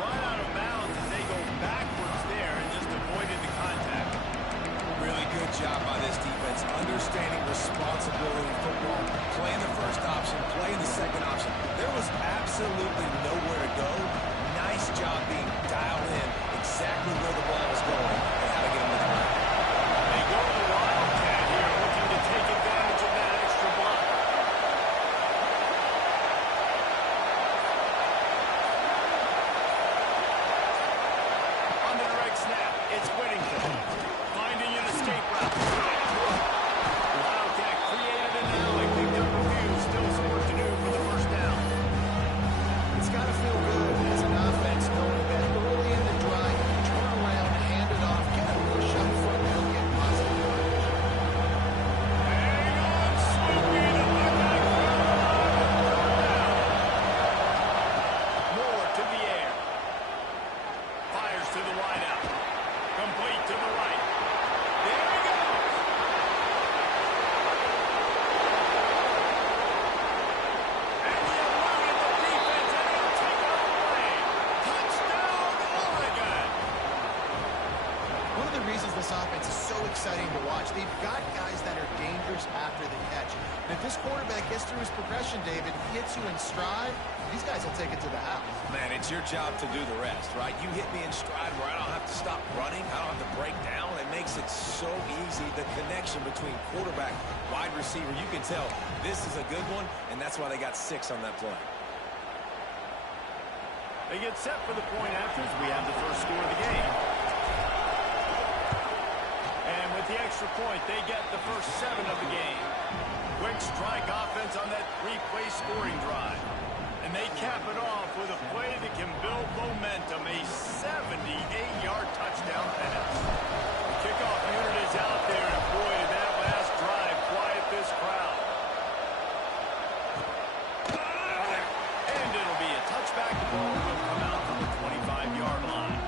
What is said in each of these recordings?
right out of bounds as they go backwards there and just avoided the contact. Really good job by this defense, understanding responsibility in football, playing the first option, playing the second option. There was absolutely nowhere to go. Nice job being dialed in exactly where the ball was going and how to get him to the ground. They go to the Wildcat here, looking to take advantage of that extra block. On the direct snap, it's Whittington. Finding an escape route. Wildcat created an alley, picked up a few, still some work to do for the first down. It's got to feel good as an offense knowing that early in the drive, you turn around, hand it off, get a push up front, and get positive yardage. Hang on, Snoopy, the Buckeye Moore to the air. Fires to the wideout. Complete to the right. There he goes. And he eluded the defense, and he'll take it all away. Touchdown, Oregon. One of the reasons this offense is so exciting to watch, they've got guys that are dangerous after the catch. And if this quarterback gets through his progression, David, hits you in stride, these guys will take it to the house. Man, it's your job to do the rest, right? You hit me in stride where I don't have to stop running. I don't have to break down. It makes it so easy. The connection between quarterback, wide receiver, you can tell this is a good one, and that's why they got 6 on that play. They get set for the point afters. We have the first score of the game. And with the extra point, they get the first 7 of the game. Quick strike offense on that 3-play scoring drive. And they cap it off with a play that can build momentum, a 78-yard touchdown pass. The kickoff unit is out there, and boy, did that last drive quiet this crowd. And it'll be a touchback. The ball will come out from the 25-yard line.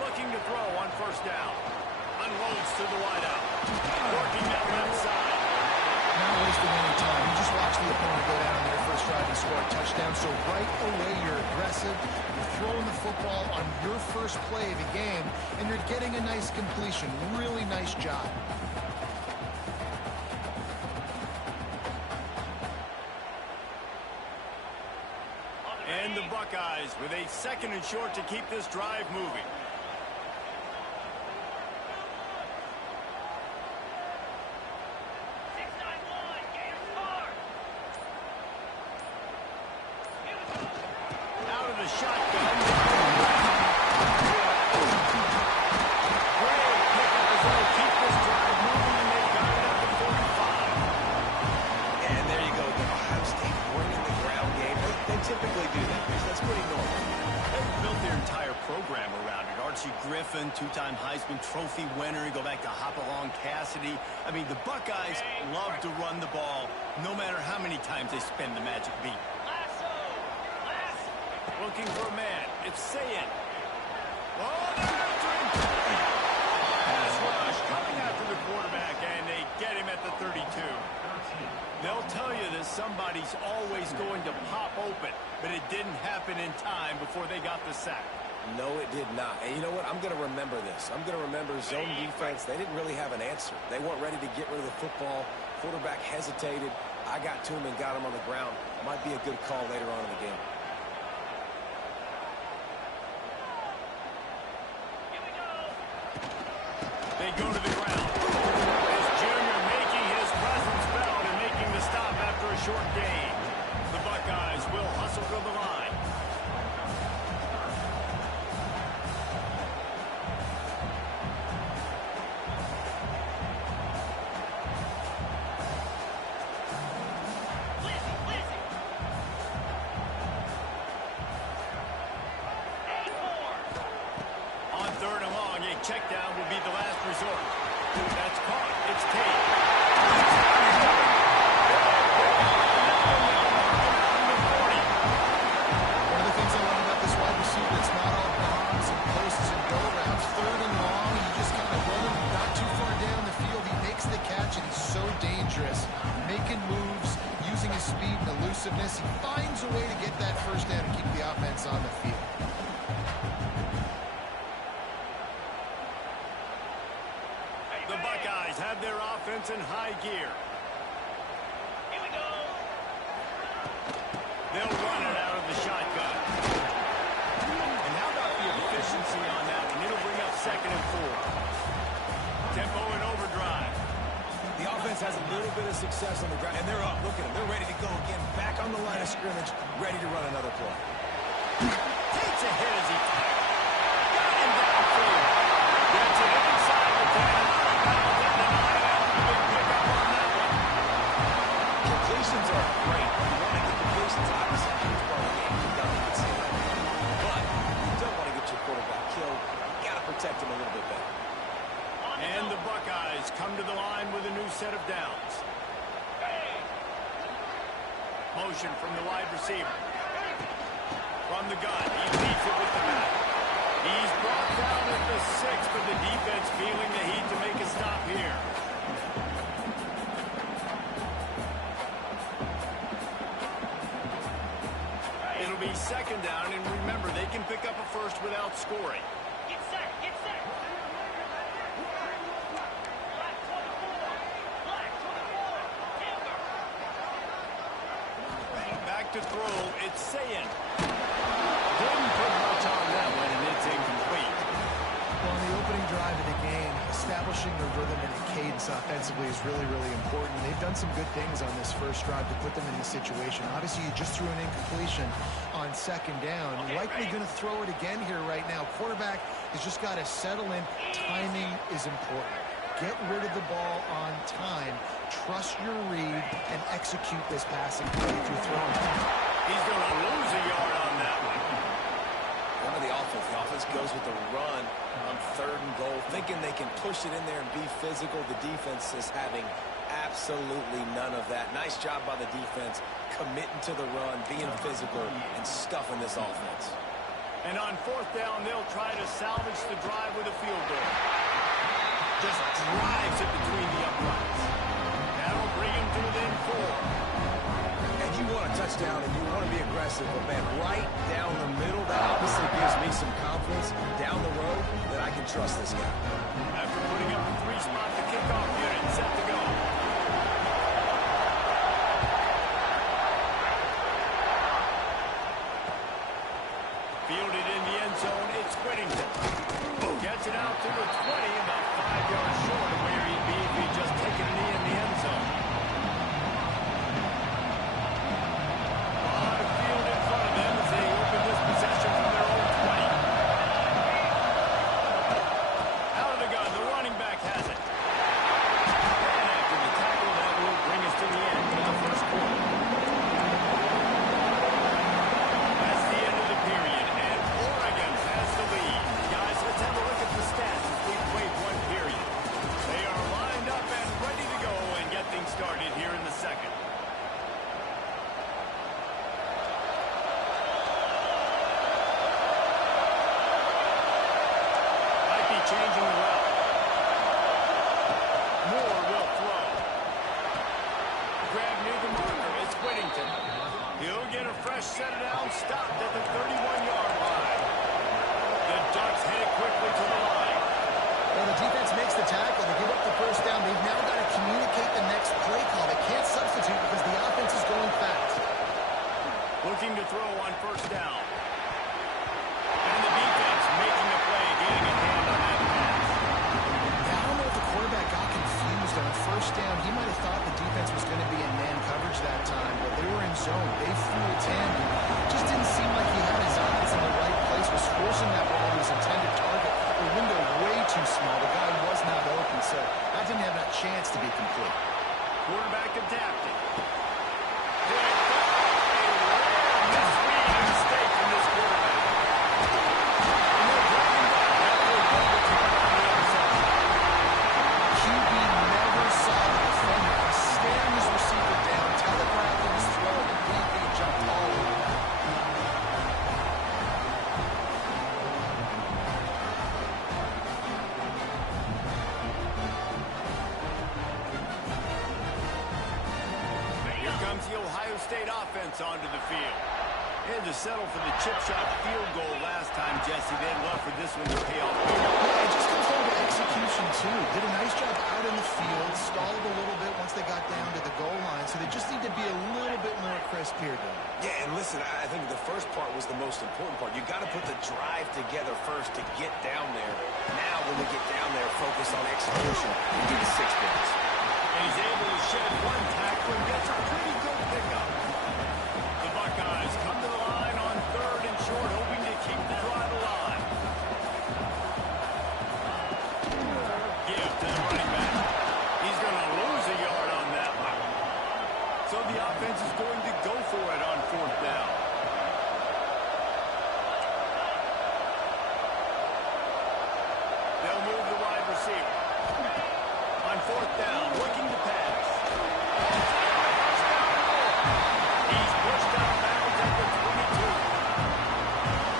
Looking to throw on first down. Unloads to the wideout. Working that left side. Not wasting any time. You just watch the opponent go down on their first drive and score a touchdown. So right away, you're aggressive. You're throwing the football on your first play of the game, and you're getting a nice completion. Really nice job. And the Buckeyes with a 2nd and short to keep this drive moving. Out of the shotgun. Great pickup as they keep this drive moving, and they got it at the 45. And there you go. The Ohio State winning the ground game. They typically do that because that's pretty normal. They've built their entire program around it. Archie Griffin, 2-time Heisman Trophy winner. You go back to Hopalong Cassidy. I mean, the Buckeyes love to run the ball, no matter how many times they spend the magic beat. Looking for a man. It's Sayin. Oh, they're after him. Pass rush coming after the quarterback, and they get him at the 32. They'll tell you that somebody's always going to pop open, but it didn't happen in time before they got the sack. No, it did not. And you know what? I'm going to remember this. I'm going to remember zone defense. They didn't really have an answer. They weren't ready to get rid of the football. Quarterback hesitated. I got to him and got him on the ground. Might be a good call later on in the game. They go to the ground. As Junior making his presence felt and making the stop after a short gain. The Buckeyes will hustle for the line. On 3rd and long, a check down will be the last resort. dangerous, making moves, using his speed and elusiveness. He finds a way to get that first down and keep the offense on the field. The Buckeyes have their offense in high gear. Here we go. They'll run it out of the shotgun. And how about the efficiency on that one? It'll bring up 2nd and 4. Tempo and overdrive. The offense has a little bit of success on the ground, and they're up. Look at them. They're ready to go again. Back on the line of scrimmage, ready to run another play. Takes a hit as he fires. Got him downfield. Gets it inside the 10. Completions are great. You want to get completions, obviously. It's part of the game. You can say that. But you don't want to get your quarterback killed. You got to protect him a little bit better. And the Buckeyes come to the line with a new set of downs. Motion from the wide receiver. From the gun, he leads it with the back. He's brought down at the 6, but the defense feeling the heat to make a stop here. It'll be 2nd down, and remember, they can pick up a first without scoring. Get set, get set. Black 24, Black 24, Back to throw, it's Sayin. Didn't put much on that one, and it's incomplete. Well, in the opening drive of the game, establishing the rhythm and the cadence offensively is really, really important. They've done some good things on this first drive to put them in this situation. Obviously, you just threw an incompletion on 2nd down. Likely going to throw it again here right now. Quarterback has just got to settle in. Timing is important. Get rid of the ball on time. Trust your read and execute this passing play if you're throwing it. He's going to lose a yard on that one. Remember the offense. The offense goes with the run on 3rd and goal, thinking they can push it in there and be physical. The defense is having absolutely none of that. Nice job by the defense, committing to the run, being physical, and stuffing this offense. And on 4th down, they'll try to salvage the drive with a field goal. Just drives it between the uprights. That'll bring him to within 4. And you want a touchdown and you want to be aggressive, but man, right down the middle, that obviously gives me some confidence down the road that I can trust this guy. After putting up a 3-spot, the kickoff unit set to go. Fielded in the end zone, it's Whittington. Gets it out to the 20, about 5 yards short of where he'd be if he'd just taken a knee in the end zone. On the field in front of them as they open this possession from their own 20. Out of the gun, the running back has it. And after the tackle, that will bring us to the end of the first quarter. That's the end of the period, and Oregon has the lead. Guys, let's have a look at the stats as we've played one period. They are lined up and ready to go and get things started here in the second. Might be changing the route. Moore will throw. Grab near the marker. It's Whittington. He'll get a fresh set down, stopped at the 31-yard line. The Ducks head quickly to the line. Well, the defense makes the tackle. They give up the first down. They've now got to communicate the next play call. They can't substitute because the offense is going fast. Looking to throw on 1st down. And the defense making the play, getting a hand on that pass. Yeah, I don't know if the quarterback got confused on 1st down. He might have thought the defense was going to be in man coverage that time, but they were in zone. They flew a tandem. Just didn't seem like he had his eyes in the right place, was forcing that ball to his intended target. The window way too small. The guy was not open, so that didn't have a chance to be complete. Quarterback adapted. Good throw. A rare misread and mistake from this quarterback. And they'll bring him back after a double team on the other side. QB never saw the defender. He stared his receiver down, telegraphing his throw, and DB jumped all over that. State offense onto the field. They had to settle for the chip shot field goal last time, Jesse. They'd love for this one to pay off. Yeah, it just comes down to execution, too. Did a nice job out in the field, stalled a little bit once they got down to the goal line, so they just need to be a little bit more crisp here, though. Yeah, and listen, I think the first part was the most important part. You got to put the drive together first to get down there. Now, when we get down there, focus on execution and do the 6 points. And he's able to shed one tackle and gets a pretty good pickup. The Buckeyes come to the line on 3rd and short, hoping to keep the drive alive. Give to the running back. He's going to lose a yard on that one. So the offense is going to go for it on 4th down. They'll move the wide receiver. On 4th down, looking to pass. He's pushed out of bounds at the 22.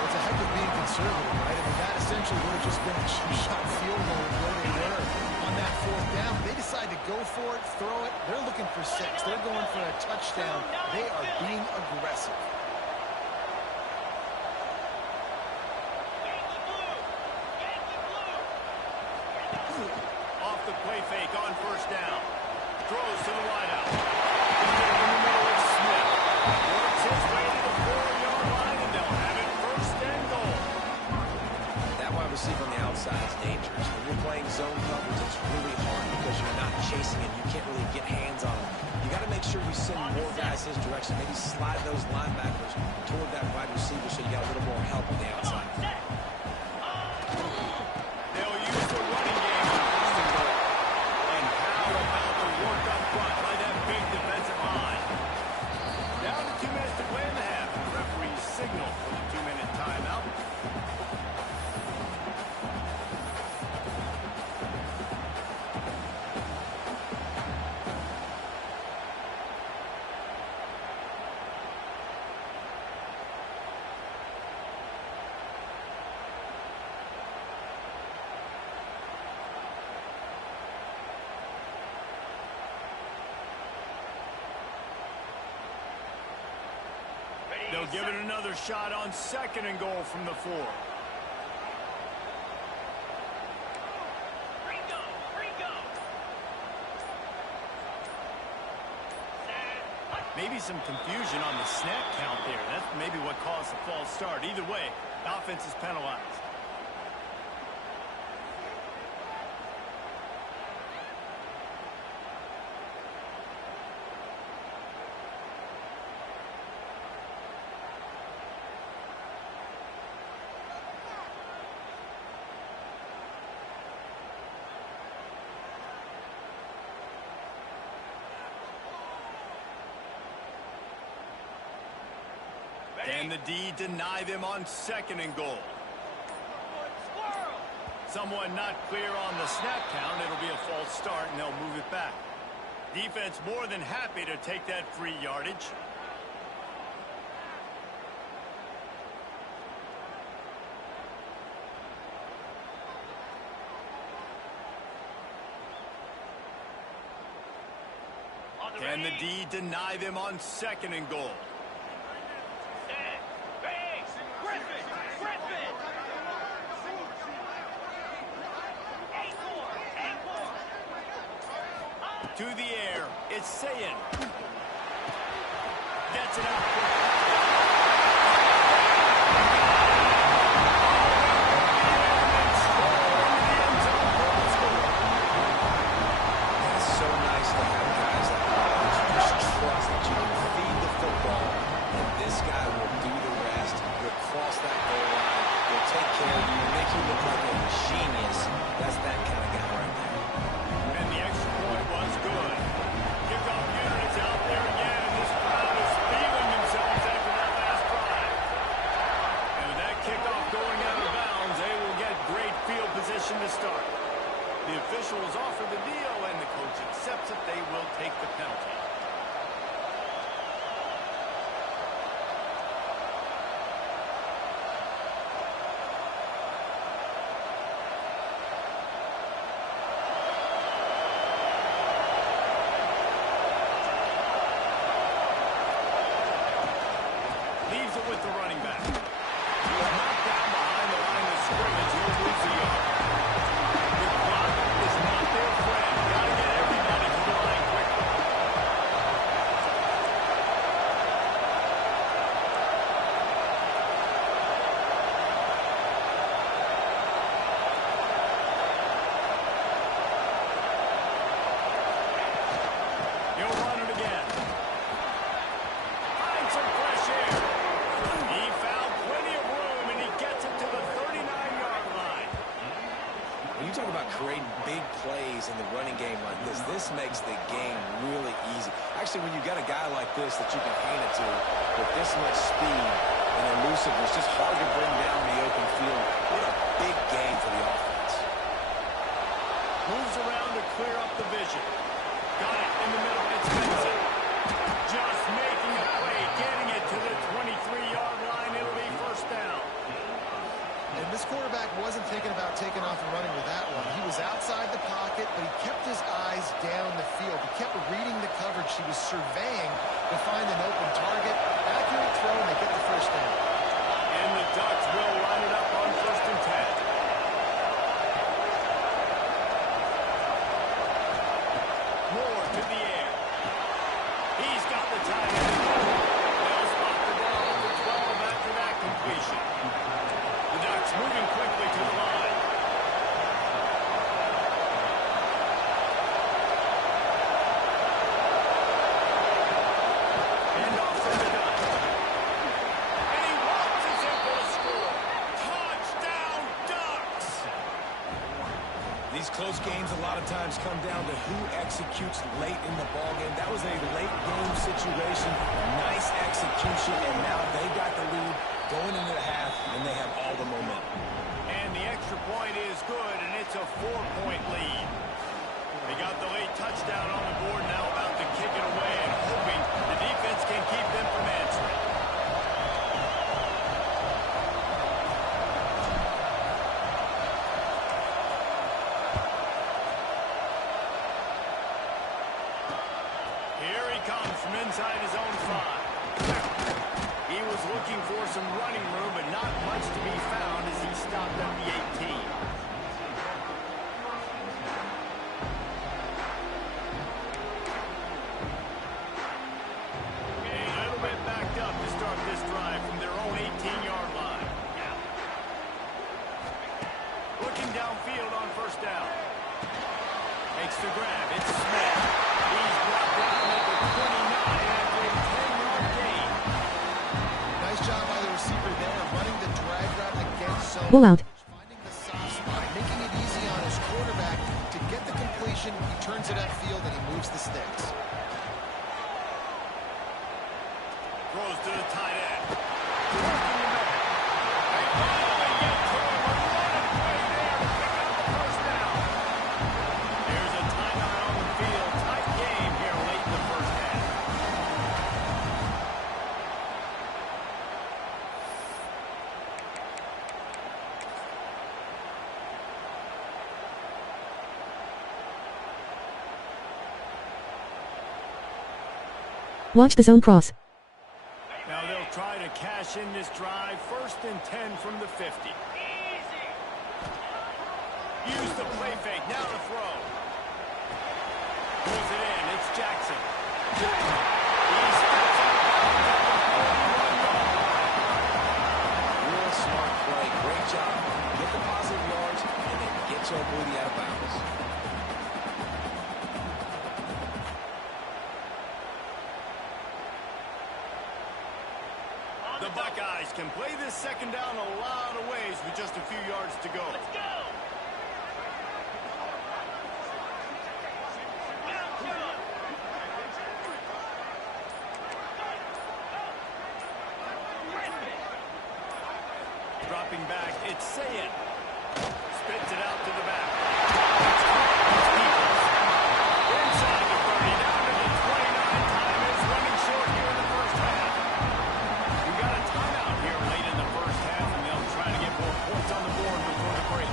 It's a heck of being conservative, right? I mean, that essentially would have just been a shot field goal where they were on that 4th down. They decide to go for it, throw it. They're looking for 6. They're going for a touchdown. They are being aggressive. Off the play fake on 1st down. Throws to the wideout. In the middle of Smith. Works his way to the 4-yard line, and they'll have it 1st and goal. That wide receiver on the outside is dangerous. When you're playing zone coverage, it's really hard because you're not chasing him. You can't really get hands on him. You got to make sure you send more guys his direction. Maybe slide those linebackers toward that wide receiver so you got a little more help on the outside. They'll use the running game on 1st and goal. And how about the work up front by that big defensive line? Down to 2 minutes to play in the half. The referee's signal for the 2-minute timeout. They'll give it another shot on 2nd and goal from the 4. Maybe some confusion on the snap count there. That's maybe what caused the false start. Either way, the offense is penalized. And the D deny them on 2nd and goal. Someone not clear on the snap count. It'll be a false start, and they'll move it back. Defense more than happy to take that free yardage. And the D deny them on 2nd and goal. To the air, it's Sayin. Gets it out. It's so nice to have guys like that you just trust that you can feed the football, and this guy will do the rest. He'll cross that goal line. He'll take care of you, make you look like a genius. That's that kind of guy right there. And the extra point was good. Kickoff unit is out there again, and this crowd is feeling themselves after that last drive. And with that kickoff going out of bounds, they will get great field position to start. The officials offer the deal, and the coach accepts it. They will take the penalty. it with the running back. Knocked down behind the line of scrimmage. He'll lose a yard. The clock is not their friend. Got to get everybody to the line quickly. He'll run it again. Finds some fresh air. He found plenty of room, and he gets it to the 39-yard line. When you talk about creating big plays in the running game like this makes the game really easy. Actually, when you got a guy like this that you can hand it to with this much speed and elusiveness, just hard to bring down the open field. What a big game for the offense. Moves around to clear up the vision. Got it in the middle. It's Benson. Just making a play, getting it to the 23-yard line. It'll be first down. And this quarterback wasn't thinking about taking off and running with that one. He was outside the pocket, but he kept his eyes down the field. He kept reading the coverage. He was surveying to find an open target. Accurate throw, and they get the first down. And the Ducks will line it up on 1st and 10. Moore to the air. He's got the tight end. They'll spot the ball for 12 after that completion. The Ducks moving quickly to the line. Hand off to the Ducks. And he walks us in for a score. Touchdown, Ducks! These close games a lot of times come down to who executes late in the ballgame. That was a late game situation. Nice execution, and now they got the lead going into the half, and they have all the momentum. And the extra point is good, and it's a 4-point lead. They got the late touchdown on the board, now about to kick it away and hoping the defense can keep them from answering. Here he comes from inside his own 5. He was looking for some running room, but not much to be found as he stopped at the 18. A little bit backed up to start this drive from their own 18-yard line. Looking downfield on 1st down. Makes the grab. It's Smith. He's brought down at the 29 after a 10-yard gain. Nice job by the receiver there, running the drag route against zone. Ball out. Finding the soft spot, making it easy on his quarterback to get the completion. He turns it upfield and he moves the sticks. Throws to the tight end. Working the middle. They finally get to him. A lot of play there to pick up the first down. There's a timeout on the field. Tight game here late in the first half. Watch the zone cross. Now they'll try to cash in this drive. 1st and 10 from the 50. Use the play fake. Now to throw. Pulls it in. It's Jackson. He steps out at the 41-yard line. Real smart play. Great job. Get the positive yards, and then get your booty out of bounds. The Buckeyes can play this 2nd down a lot of ways with just a few yards to go. Let's go! Dropping back, it's Sayed. Spits it out to the back. Inside the 30, down to the 29. Time is running short here in the first half. We got a timeout here late in the first half, and they'll try to get more points on the board before the break.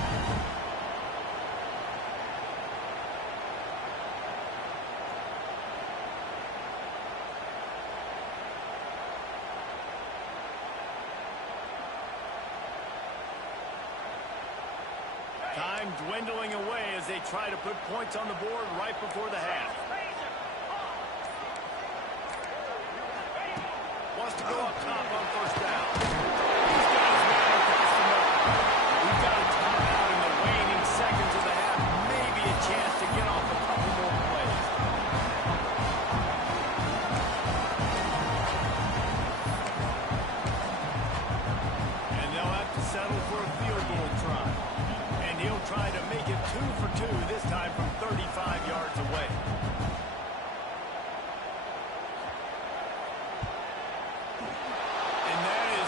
dwindling away as they try to put points on the board right before the half. Wants to go up top on first down. He's got his man across the middle. We've got a timeout in the waning seconds of the half. Maybe a chance to get off a couple more plays. And they'll have to settle for a field goal try. And he'll try to make it 2 for 2, this time from 35 yards away. And that is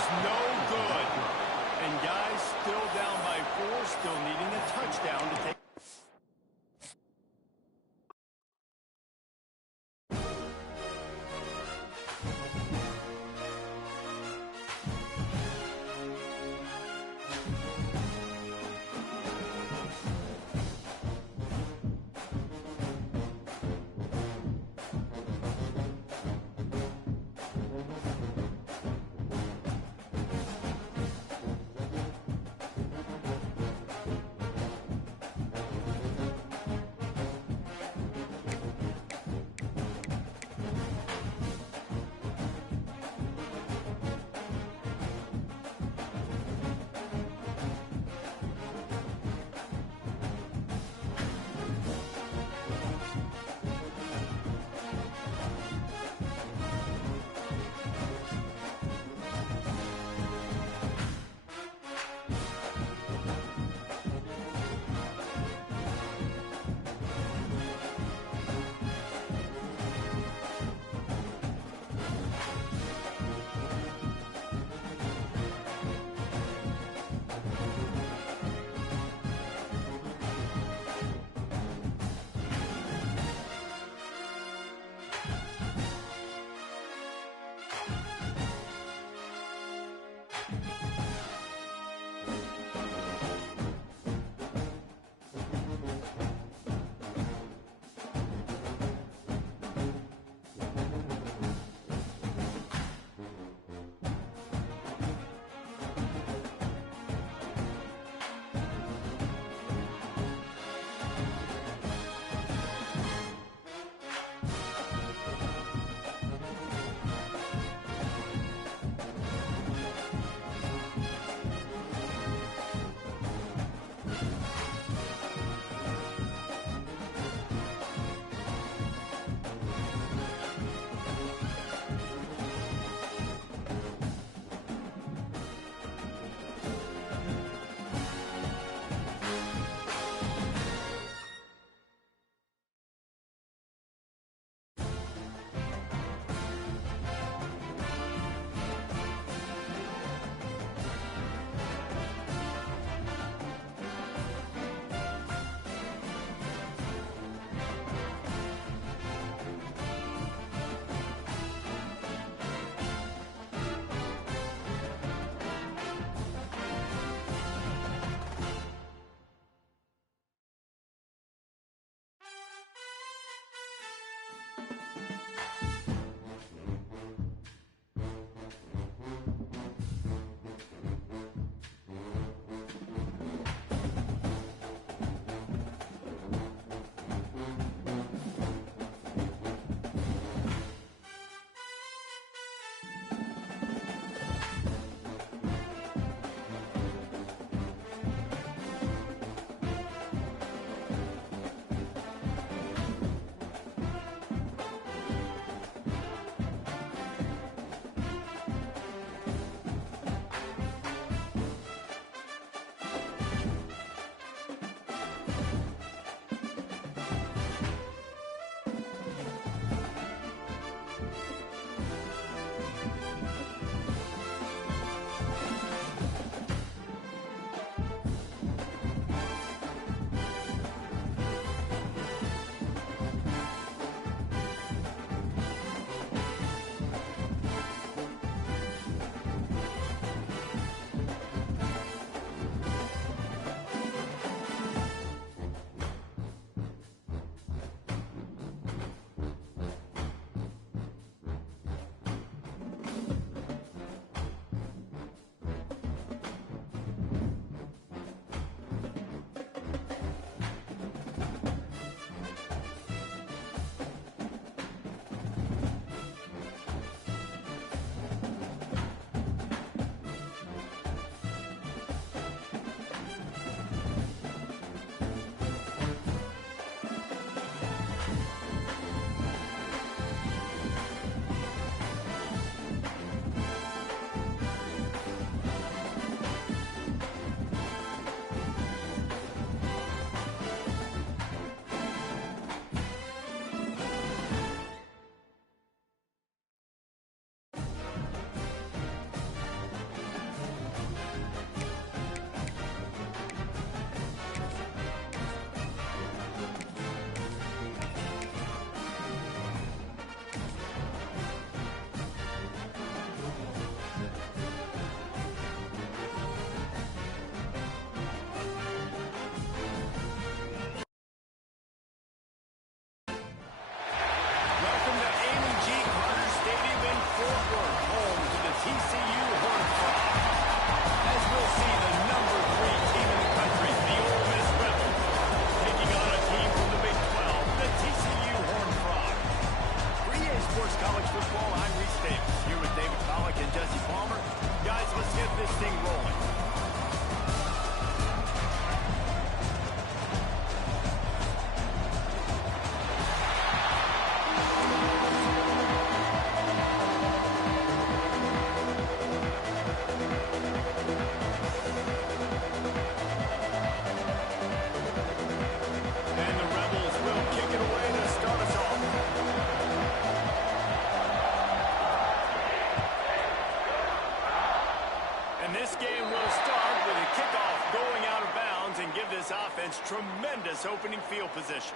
tremendous opening field position.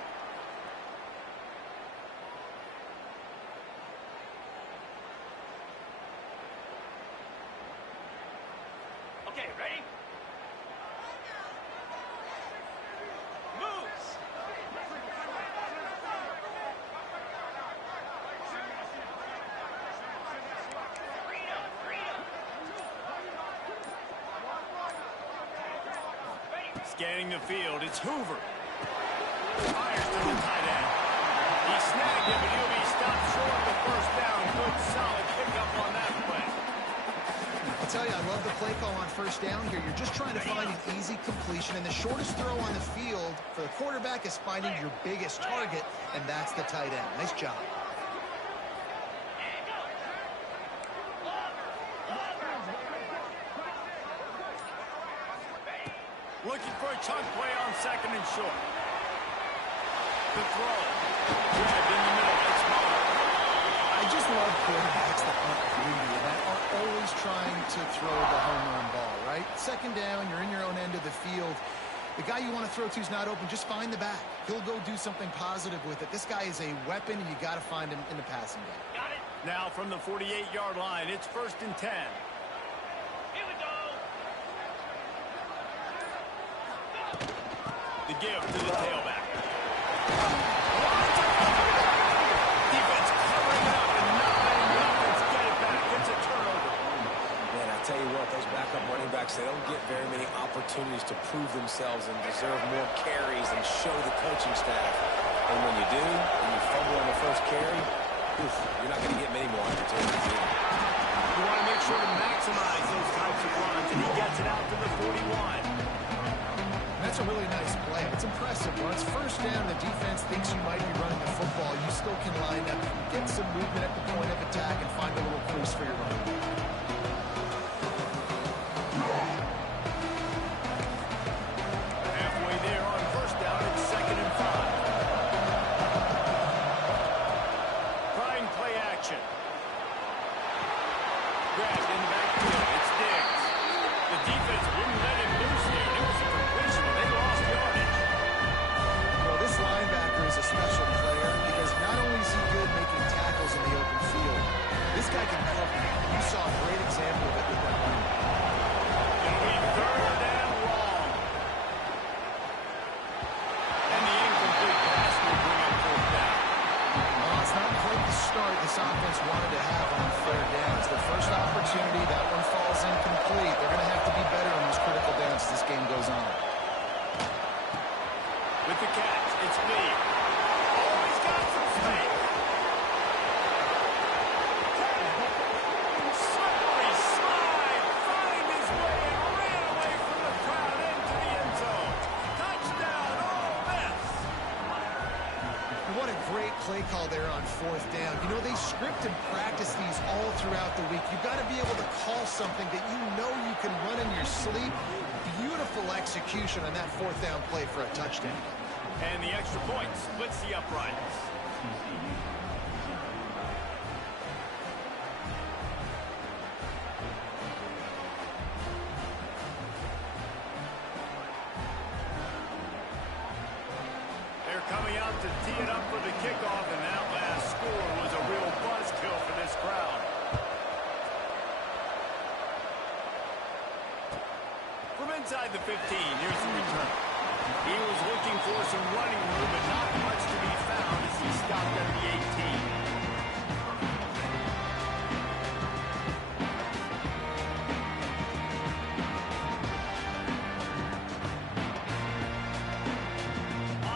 Okay, ready? Moves. Freedom, freedom. Scanning the field, it's Hoover. Fires to the tight end. He snagged it, but he'll be stopped short of the first down. Good, solid pickup on that play. I'll tell you, I love the play call on first down here. You're just trying to find an easy completion, and the shortest throw on the field for the quarterback is finding your biggest target, and that's the tight end. Nice job. Looking for a chunk play on second and short. The throw. Grabbed in the middle. It's Mark. I just love quarterbacks that aren't greedy and that are always trying to throw the home run ball, right? Second down, you're in your own end of the field. The guy you want to throw to is not open. Just find the back. He'll go do something positive with it. This guy is a weapon, and you got to find him in the passing game. Got it. Now from the 48-yard line, it's 1st and 10. Here we go. The give to the tailback. Defense covering it up, and 9 offense get it back. It's a turnover. Man, I tell you what, those backup running backs, they don't get very many opportunities to prove themselves and deserve more carries and show the coaching staff. And when you do, and you fumble on the first carry, oof, you're not going to get many more opportunities either. You want to make sure to maximize those types of runs, and he gets it out to the 41. That's a really nice play. It's impressive. Once first down, the defense thinks you might be running the football. You still can line up, get some movement at the point of attack, and find a little crease for your running back. Halfway there on first down, it's 2nd and 5. Trying play action. Grabbed in the backfield. It's Diggs. The defense wouldn't let him loose here. It was a completion, but they lost yardage. Well, this linebacker is a special player because not only is he good making tackles in the open field, this guy can cover. You saw a great example of it with that running back. It'll be 3rd and long. And the incomplete pass will bring up 4th down. Well, it's not quite the start this offense wanted to have on 3rd down. It's their first opportunity. That one falls incomplete. They're going to have to be better on those critical downs as this game goes on. With the catch, it's Lee. Oh, he's got some space. Slippery slide, find his way and ran away from the crowd into the end zone. Touchdown, Ole Miss. What a great play call there on 4th down. You know, they script and practice these all throughout the week. You've got to be able to call something that you know you can run in your sleep. Beautiful execution on that 4th down play for a touchdown. And the extra point splits the uprights. They're coming out to tee it up for the kickoff, and that last score was a real buzzkill for this crowd. From inside the 15, here's the return. He was looking for some running room, but not much to be found as he stopped at the 18.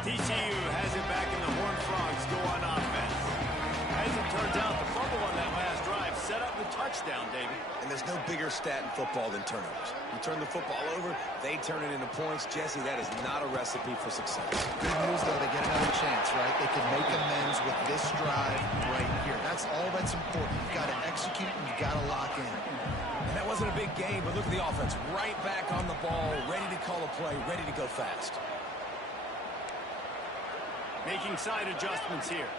TCU has it back in the Horned Frogs go on offense. As it turns out, the fumble on that last drive set up the touchdown, David. And there's no bigger stat in football than turnovers. You turn the football over, they turn it into points. Jesse, that is not a recipe for success. Good news, though, they get another chance, right? They can make amends with this drive right here. That's all that's important. You've got to execute and you've got to lock in. And that wasn't a big game, but look at the offense. Right back on the ball, ready to call a play, ready to go fast. Making side adjustments here.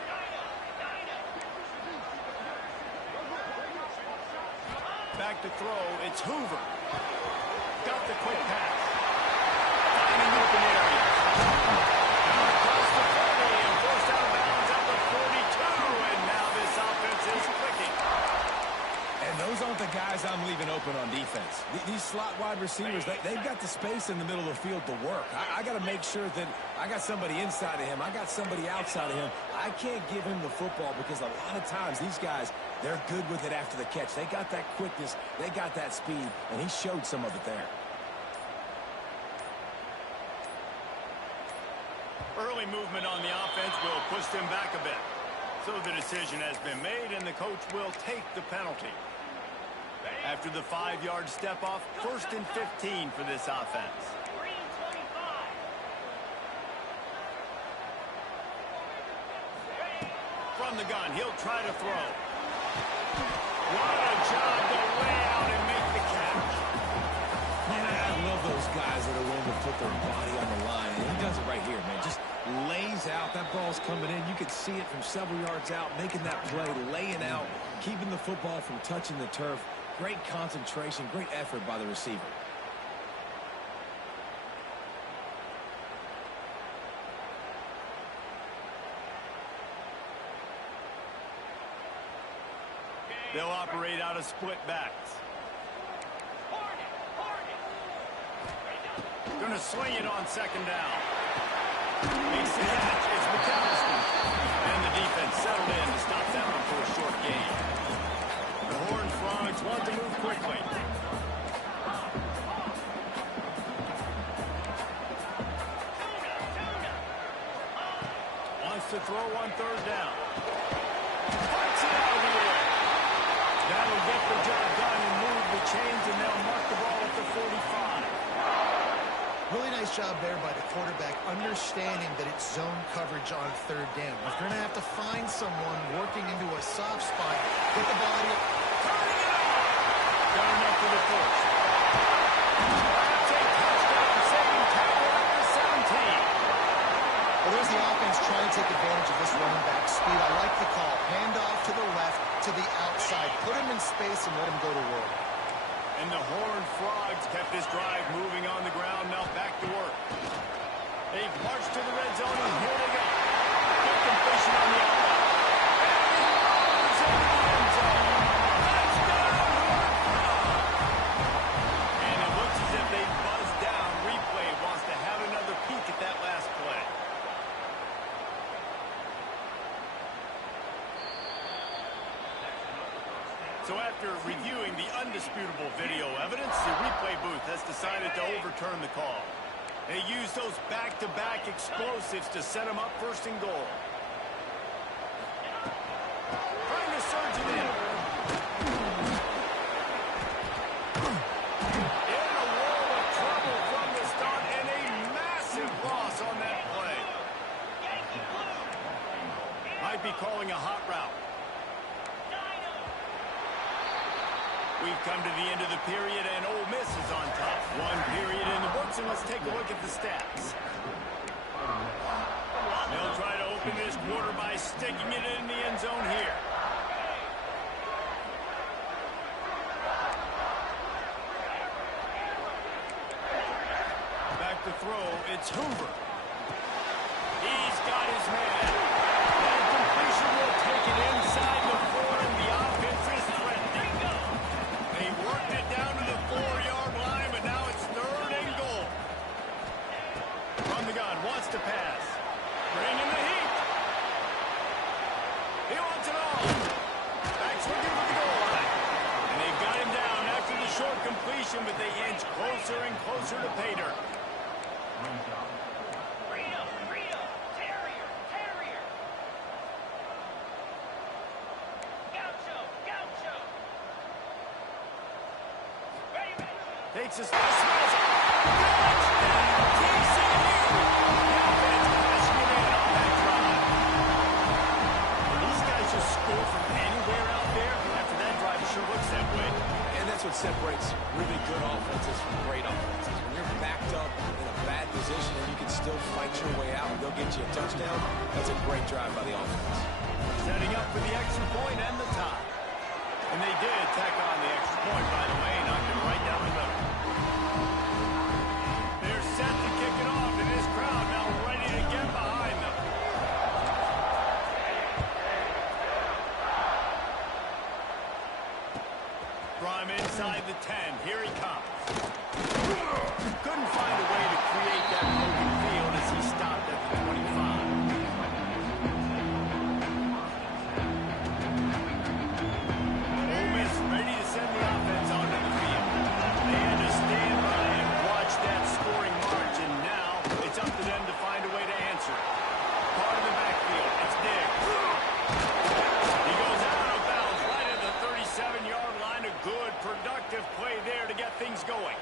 Back to throw, it's Hoover. Got the quick pass. Finding open area. guys I'm leaving open on defense. These slot wide receivers, they've got the space in the middle of the field to work. I got to make sure that I got somebody inside of him. I got somebody outside of him. I can't give him the football because a lot of times these guys, they're good with it after the catch. They got that quickness. They got that speed, and he showed some of it there. Early movement on the offense will push them back a bit. So the decision has been made, and the coach will take the penalty. After the 5-yard step off, 1st and 15 for this offense. Green 25. From the gun, he'll try to throw. What a job to lay out and make the catch. I love those guys that are willing to put their body on the line. And he does it right here, man. Just lays out. That ball's coming in. You can see it from several yards out, making that play, laying out, keeping the football from touching the turf. Great concentration, great effort by the receiver. They'll operate out of split backs. Going to swing it on 2nd down. Makes the catch. It's McAllister. And the defense settled in to stop that one for a short gain. The Horned Frogs want to move quickly. Wants to throw on 3rd down. Punts it out of the air. That'll get the job done and move the chains, and they'll mark the ball at the 45. Really nice job there by the quarterback, understanding that it's zone coverage on 3rd down. If you're going to have to find someone working into a soft spot, get the body. Got enough for the first. That's a touchdown, saving tackle at the 17. Well, there's the offense trying to take advantage of this running back speed. I like the call. Hand off to the left, to the outside. Put him in space and let him go to work. And the Horned Frogs kept this drive moving on the ground. Now back to work. They've marched to the red zone, and here they go. Good completion on the outlet. And he into the end zone. Touchdown, Horned Frogs! And it looks as if they buzzed down. Replay wants to have another peek at that last play. So after reviewing the undisputable video evidence, the replay booth has decided to overturn the call. They used those back-to-back explosives to set them up 1st and goal. Trying to surge it in. In a world of trouble from the start, and a massive loss on that play. Might be calling a hot route. We've come to the end of the period, and Ole Miss is on top. 1 period in the books, and let's take a look at the stats. They'll try to open this quarter by sticking it in the end zone here. Back to throw, it's Hoover. He's got his man. That completion will take it inside the 4, and the offense is threatening. They worked it down to the 4-yard line, but now it's 3rd and goal. From the gun, wants to pass. Bring in the heat. He wants it all. Back swinging with the goal line. And they've got him down after the short completion, but they inch closer and closer to pay dirt. Freedom, Terrier. Gaucho. Ready. Takes a step. Smells it. Touchdown, TCU. The offense crashing it in on that drive. Can these guys just score from anywhere out there? After that drive, it sure looks that way. And that's what separates really good offenses from great offenses. When you're backed up in a bad position and you can still fight your way out and go get you a touchdown, that's a great drive by the offense. Setting up for the extra point and the tie. And they did tack on the extra point, by the way, knocked it right down the middle. They're set to kick it off, and this crowd now ready to get behind them. From inside. inside the 10. Here he comes. Couldn't find a way to create that broken field as he stopped at the 25. Ole Miss ready to send the offense onto the field. They had to stand by and watch that scoring march, and now it's up to them to find a way to answer. Part of the backfield. It's Diggs. He goes out of bounds right at the 37-yard line. A good, productive play there to get things going.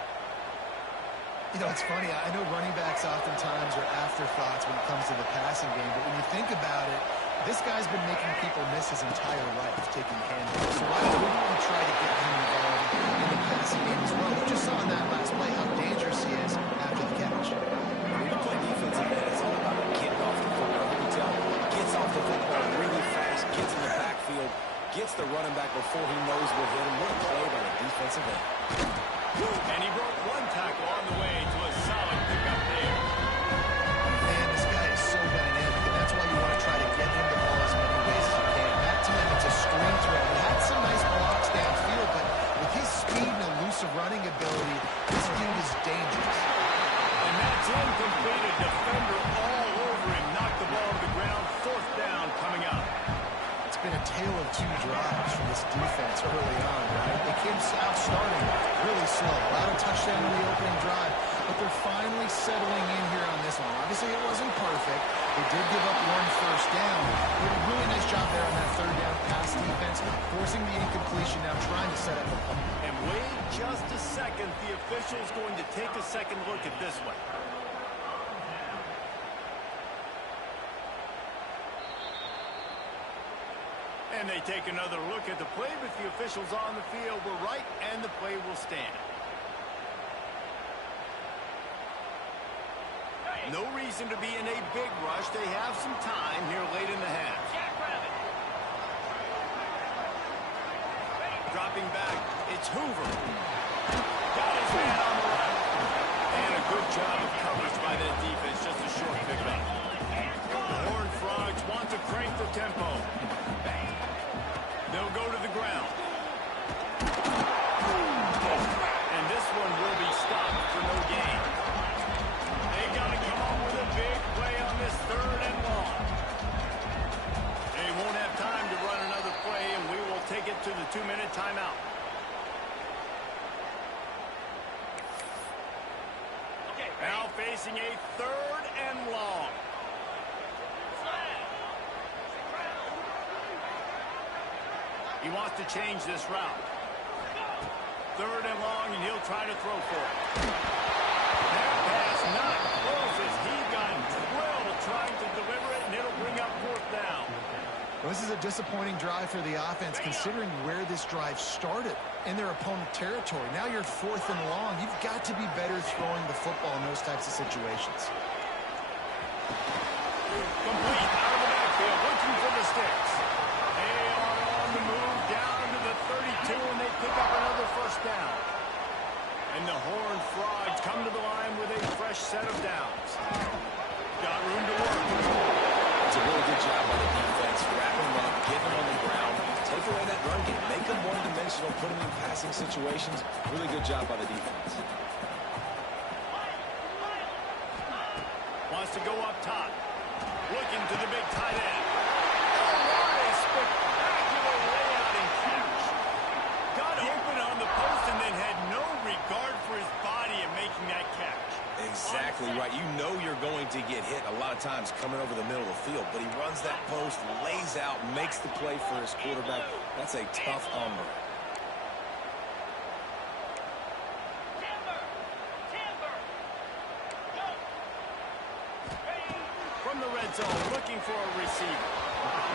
You know, it's funny. I know running backs oftentimes are afterthoughts when it comes to the passing game, but when you think about it, this guy's been making people miss his entire life taking handoffs. So why wouldn't we try to get him involved in the passing game as well? We just saw in that last play how dangerous he is after the catch. When you play defensive end, it's all about getting off the football. You can tell, gets off the football really fast, gets in the backfield, gets the running back before he knows we'll hit him. What a play by the defensive end. And he broke one tackle on the way to a solid pickup there. Man, this guy is so dynamic, and that's why you want to try to get him the ball as many ways as you can. That time, it's a screen threat. He had some nice blocks downfield, but with his speed and elusive running ability, this dude is dangerous. And that's incomplete. A defender all over him. Knocked the ball to the ground. Fourth down coming up. It's been a tale of two drives for this defense early on, right? They came out starting really slow. Allowed a touchdown in the opening drive, but they're finally settling in here on this one. Obviously, it wasn't perfect. They did give up one first down. They did a really nice job there on that third down pass defense, forcing the incompletion, now trying to set up a punt. And wait just a second. The official's going to take a second look at this one. And they take another look at the play, but the officials on the field were right, and the play will stand. No reason to be in a big rush. They have some time here late in the half. Dropping back, it's Hoover. Got his man on the right. And a good job of coverage by that defense. Just a short pickup. The Horned Frogs want to crank the tempo. They'll go to the ground. And this one will be stopped for no gain. They got to come up with a big play on this third and long. They won't have time to run another play, and we will take it to the 2-minute timeout. Now facing a third and long. He wants to change this route. Third and long, and he'll try to throw for it. That pass not close as he got drilled trying to deliver it, and it'll bring up fourth down. Well, this is a disappointing drive for the offense, considering where this drive started in their opponent territory. Now you're fourth and long. You've got to be better throwing the football in those types of situations. Complete out of the backfield, looking for the sticks. They are on the move down to the 32, and they pick up another first down. And the Horned Frogs come to the line with a fresh set of downs. Got room to work. It's a really good job by the defense. Wrap them up, get them on the ground, take away that run game, make them one-dimensional, put them in passing situations. Really good job by the defense. Wants to go up top. Looking to the big tight end. Oh, what a spectacular layout and catch. Got open on the post and then had no regard for his body in making that catch. Exactly right. You know you're going to get hit a lot of times coming over the middle of the field, but he runs that post, lays out, makes the play for his quarterback. That's a tough hombre. From the red zone, looking for a receiver.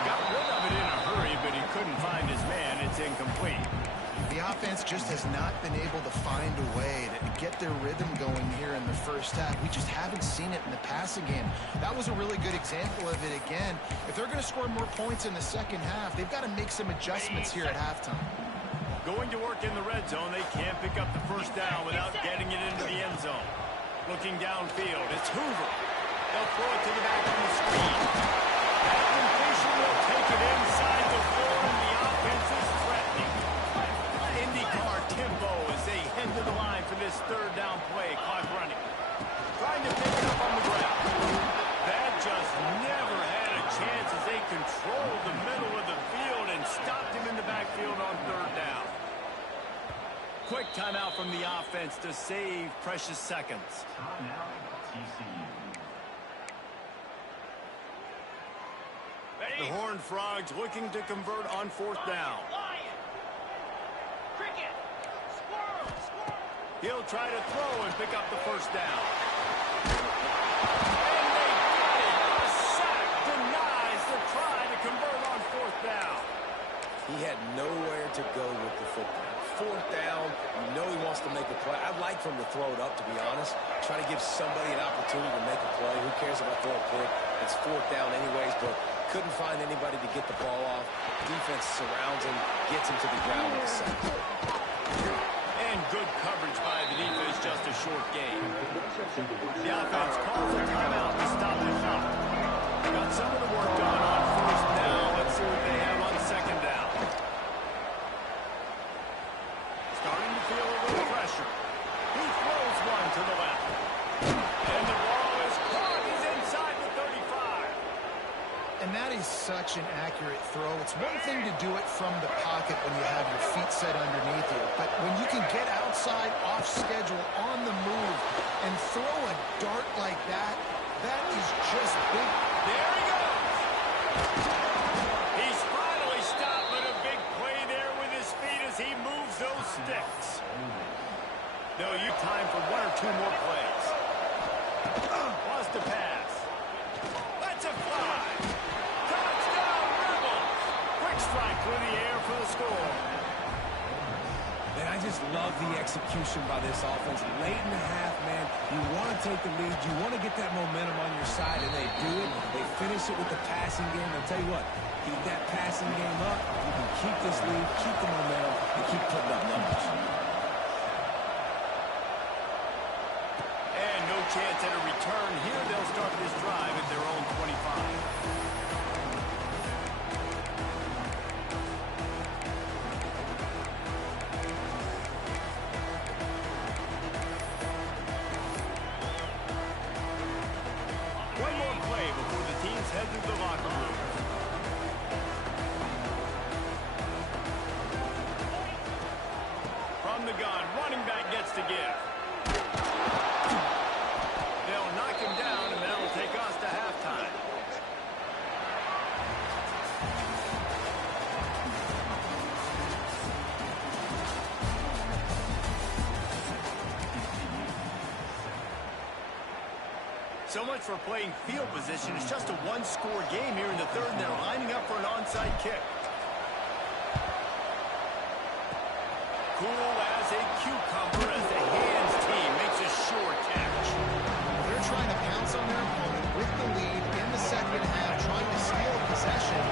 Got rid of it in a hurry, but he couldn't find his man. It's incomplete. The offense just has not been able to find a way to get their rhythm going here in the first half. We just haven't seen it in the passing game. That was a really good example of it again. If they're going to score more points in the second half, they've got to make some adjustments here at halftime. Going to work in the red zone, they can't pick up the first down without getting it into the end zone. Looking downfield, it's Hoover. They'll throw it to the back on the screen. That completion will take it inside the 4, and the offense is threatening. IndyCar tempo quick timeout from the offense to save precious seconds. The Horned Frogs looking to convert on 4th down. Lion. Cricket. Squirrel. Squirrel. He'll try to throw and pick up the first down. And they get it. A sack denies the try to convert on 4th down. He had nowhere to go with the football. 4th down, you know he wants to make a play. I'd like for him to throw it up, to be honest. Try to give somebody an opportunity to make a play. Who cares if I throw a pick? It's 4th down anyways, but couldn't find anybody to get the ball off. Defense surrounds him, gets him to the ground with a sack. And good coverage by the defense, just a short gain. The offense calls a timeout to stop the shot. Got some of the work done on 1st down. Let's see what they have on 2nd down. Starting to feel a little pressure. He throws one to the left. And the ball is caught. He's inside the 35. And that is such an accurate throw. It's one thing to do it from the pocket when you have your feet set underneath you, but when you can get outside, off schedule, on the move, and throw a dart like that, that is just big. There he goes. He's finally stopped, but a big play there with his feet as he moves those sticks. No, you time for 1 or 2 more plays. Wants to pass. That's a fly. Touchdown, Rebels. Quick strike through the air for the score. Man, I just love the execution by this offense. Late in the half, man, you want to take the lead. You want to get that momentum on your side, and they do it. They finish it with the passing game. I'll tell you what, keep that passing game up. You can keep this lead, keep the momentum, and keep putting up numbers. And no chance at a return here. They'll start this drive at their own 25. One more play before the teams head to the locker room. From the gun, running back gets to give. They'll knock him down, and that'll take us to halftime. So much for playing field position. It's just a one-score game here in the 3rd, and they're lining up for an onside kick. Cool as a cucumber as the hands team makes a sure catch. They're trying to pounce on their opponent with the lead in the 2nd half, trying to steal possession.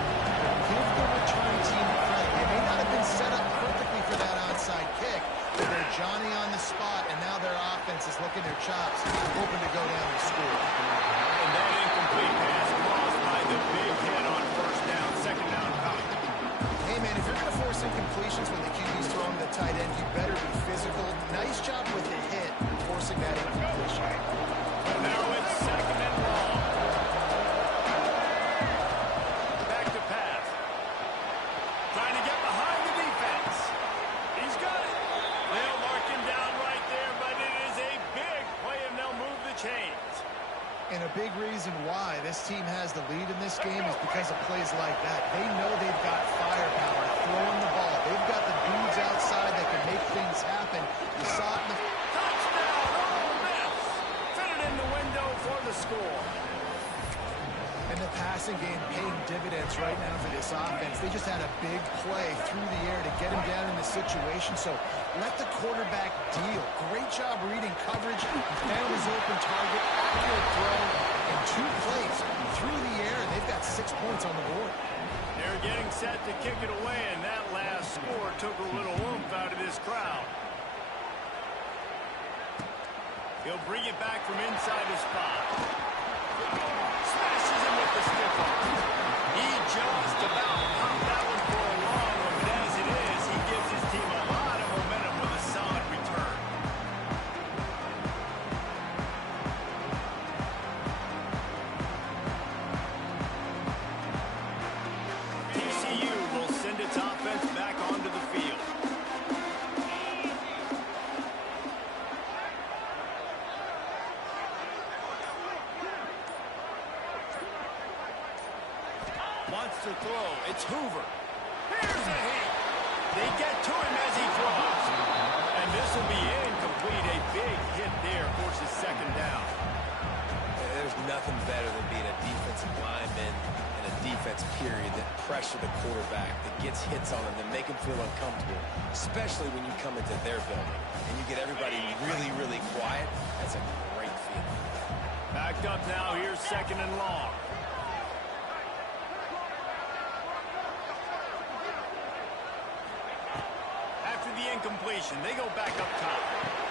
Give the return team credit. They may not have been set up perfectly for that onside kick, but they're Johnny on the spot, and now their offense is licking their chops, hoping to go down and score. And that incomplete pass caused by the big hit on 1st down, 2nd down coming. Hey, man, if you're going to force incompletions when the QB's throwing to the tight end, you better be physical. Nice job with the hit, forcing that incompletion. Now it's 2nd and long. Back to pass. Trying to get behind the defense. He's got it. They'll mark him down right there, but it is a big play, and they'll move the chains. And a big reason why this team has the lead in this game is because of plays like that. They know they've got firepower throwing the ball. They've got the dudes outside that can make things happen. You saw it in the... Touchdown, Ole Miss. Fit it in the window for the score. And the passing game paying dividends right now for this offense. They just had a big play through the air to get him down in the situation. So let the quarterback deal. Great job reading coverage. Found his open target. Accurate throw. And 2 plays through the air. And they've got 6 points on the board. They're getting set to kick it away, and that last score took a little oomph out of this crowd. He'll bring it back from inside his spot. Smashes him with the stiff arm. He just about popped that one for a long one, but as it is, he gives his team a lot of momentum with a solid return. TCU will send its offense back onto the field. Here's a hit. They get to him as he throws. And this will be incomplete. A big hit there forces second down. There's nothing better than being a defensive lineman and a defense period that pressure the quarterback, that gets hits on him, that make him feel uncomfortable, especially when you come into their building and you get everybody really, really quiet. That's a great feeling. Backed up now. Here's second and long. After the incompletion, they go back up top.